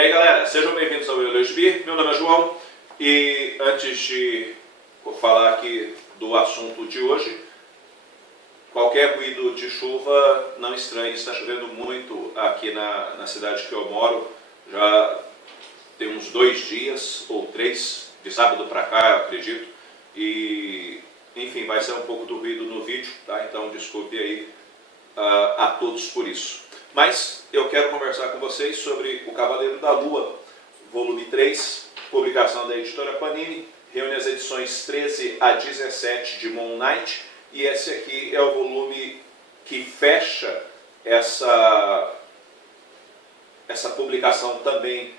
aí galera, sejam bem-vindos ao USB. Meu nome é João e antes de falar aqui do assunto de hoje, qualquer ruído de chuva, não estranhe, está chovendo muito aqui na cidade que eu moro. Já tem uns 2 dias ou 3, de sábado para cá, eu acredito. E, enfim, vai ser um pouco do ruído no vídeo, tá? Então desculpe aí a todos por isso. Mas eu quero conversar com vocês sobre O Cavaleiro da Lua, volume 3, publicação da editora Panini, reúne as edições 13 a 17 de Moon Knight, e esse aqui é o volume que fecha essa publicação também,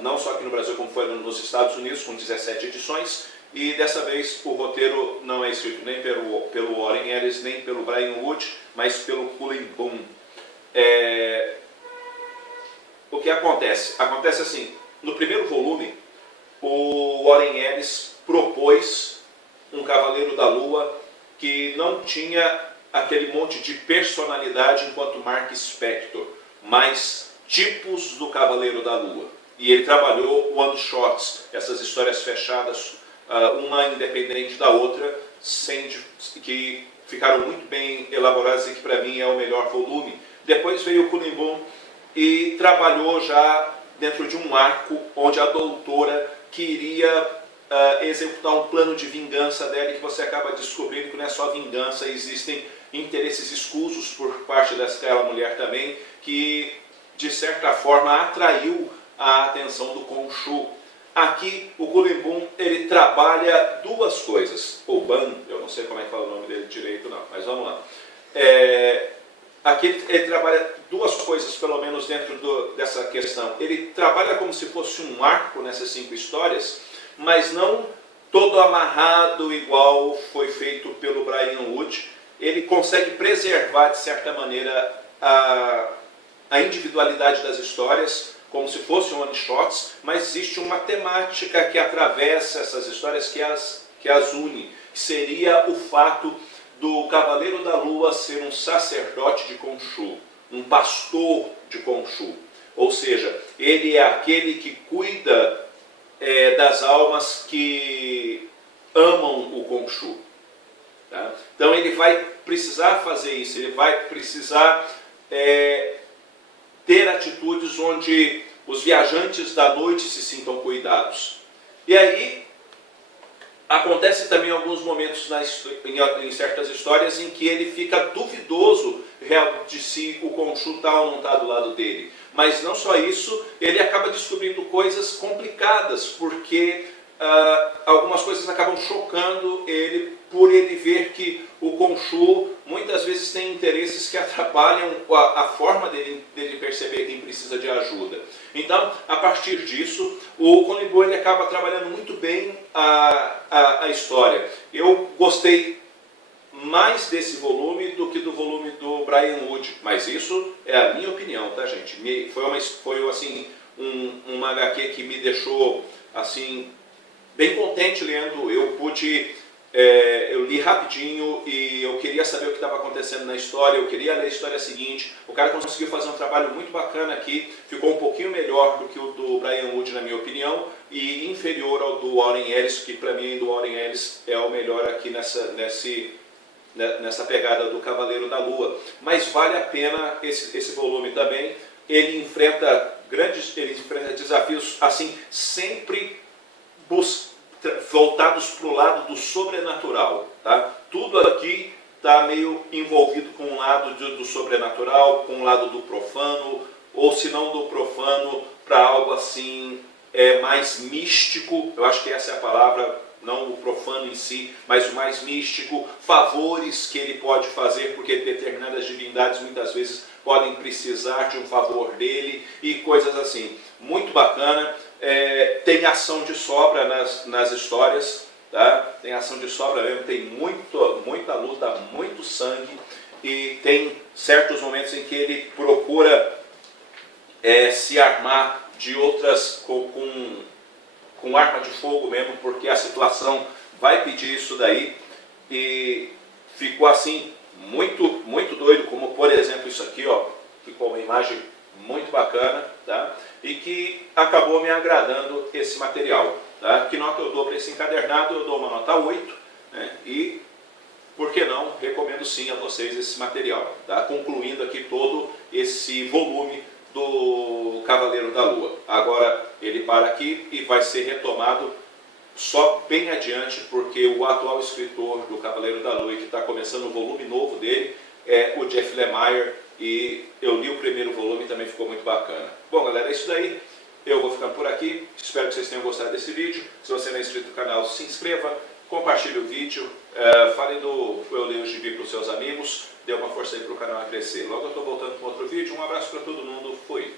não só aqui no Brasil como foi nos Estados Unidos, com 17 edições, e dessa vez o roteiro não é escrito nem pelo Warren Ellis, nem pelo Brian Wood, mas pelo Cullen Bunn. O que acontece? Acontece assim, no primeiro volume, o Warren Ellis propôs um Cavaleiro da Lua que não tinha aquele monte de personalidade enquanto Mark Spector, mas tipos do Cavaleiro da Lua. E ele trabalhou one-shots, essas histórias fechadas, uma independente da outra, que ficaram muito bem elaboradas e que para mim é o melhor volume. Depois veio o Cullen Bunn e trabalhou já dentro de um arco onde a doutora queria executar um plano de vingança dela, e que você acaba descobrindo que não é só vingança, existem interesses escusos por parte daquela mulher também, que de certa forma atraiu a atenção do Khonshu. Aqui o Cullen Bunn, ele trabalha duas coisas, ou Bunn, eu não sei como é que fala o nome dele direito não, mas vamos lá. Aqui ele trabalha duas coisas, pelo menos dentro dessa questão. Ele trabalha como se fosse um arco nessas 5 histórias, mas não todo amarrado igual foi feito pelo Brian Wood. Ele consegue preservar, de certa maneira, a individualidade das histórias, como se fossem one-shots, mas existe uma temática que atravessa essas histórias, que as une, que seria o fato do Cavaleiro da Lua ser um sacerdote de Khonshu, um pastor de Khonshu. Ou seja, ele é aquele que cuida das almas que amam o Khonshu. Tá? Então ele vai precisar fazer isso, ele vai precisar ter atitudes onde os viajantes da noite se sintam cuidados. E aí acontece também alguns momentos em certas histórias em que ele fica duvidoso de se o Khonshu está ou não está do lado dele. Mas não só isso, ele acaba descobrindo coisas complicadas, porque algumas coisas acabam chocando ele, por ele ver que o Khonshu muitas vezes tem interesses que atrapalham a forma dele perceber quem precisa de ajuda. Então, a partir disso, o Cullen Bunn acaba trabalhando muito bem a história. Eu gostei mais desse volume do que do volume do Brian Wood, mas isso é a minha opinião, tá, gente? Foi assim, uma HQ que me deixou assim bem contente lendo. Eu li rapidinho e eu queria saber o que estava acontecendo na história, eu queria ler a história seguinte. O cara conseguiu fazer um trabalho muito bacana aqui, ficou um pouquinho melhor do que o do Brian Wood, na minha opinião, e inferior ao do Warren Ellis, que para mim do Warren Ellis é o melhor aqui nessa pegada do Cavaleiro da Lua. Mas vale a pena esse volume também. Ele enfrenta desafios assim, sempre voltados para o lado do sobrenatural, tá? Tudo aqui está meio envolvido com um lado do sobrenatural, com um lado do profano, ou se não do profano, para algo assim mais místico. Eu acho que essa é a palavra, não o profano em si, mas o mais místico, favores que ele pode fazer, porque determinadas divindades muitas vezes podem precisar de um favor dele, e coisas assim. Muito bacana. Tem ação de sobra nas histórias, tá? Tem ação de sobra mesmo, tem muita luta, muito sangue, e tem certos momentos em que ele procura se armar de outras com arma de fogo mesmo, porque a situação vai pedir isso daí, e ficou assim muito doido, como por exemplo isso aqui, ó, ficou uma imagem muito bacana, tá? E que acabou me agradando esse material. Tá? Que nota eu dou para esse encadernado? Eu dou uma nota 8, né? E, por que não, recomendo sim a vocês esse material. Tá? Concluindo aqui todo esse volume do Cavaleiro da Lua. Agora ele para aqui e vai ser retomado só bem adiante, porque o atual escritor do Cavaleiro da Lua, que está começando o volume novo dele, é o Jeff Lemire, e eu li o primeiro volume e também ficou muito bacana. Bom, galera, é isso daí. Eu vou ficando por aqui. Espero que vocês tenham gostado desse vídeo. Se você não é inscrito no canal, se inscreva, compartilhe o vídeo, fale do Eu Leio o Gibi para os seus amigos, dê uma força aí para o canal a crescer. Logo eu estou voltando com outro vídeo. Um abraço para todo mundo. Fui!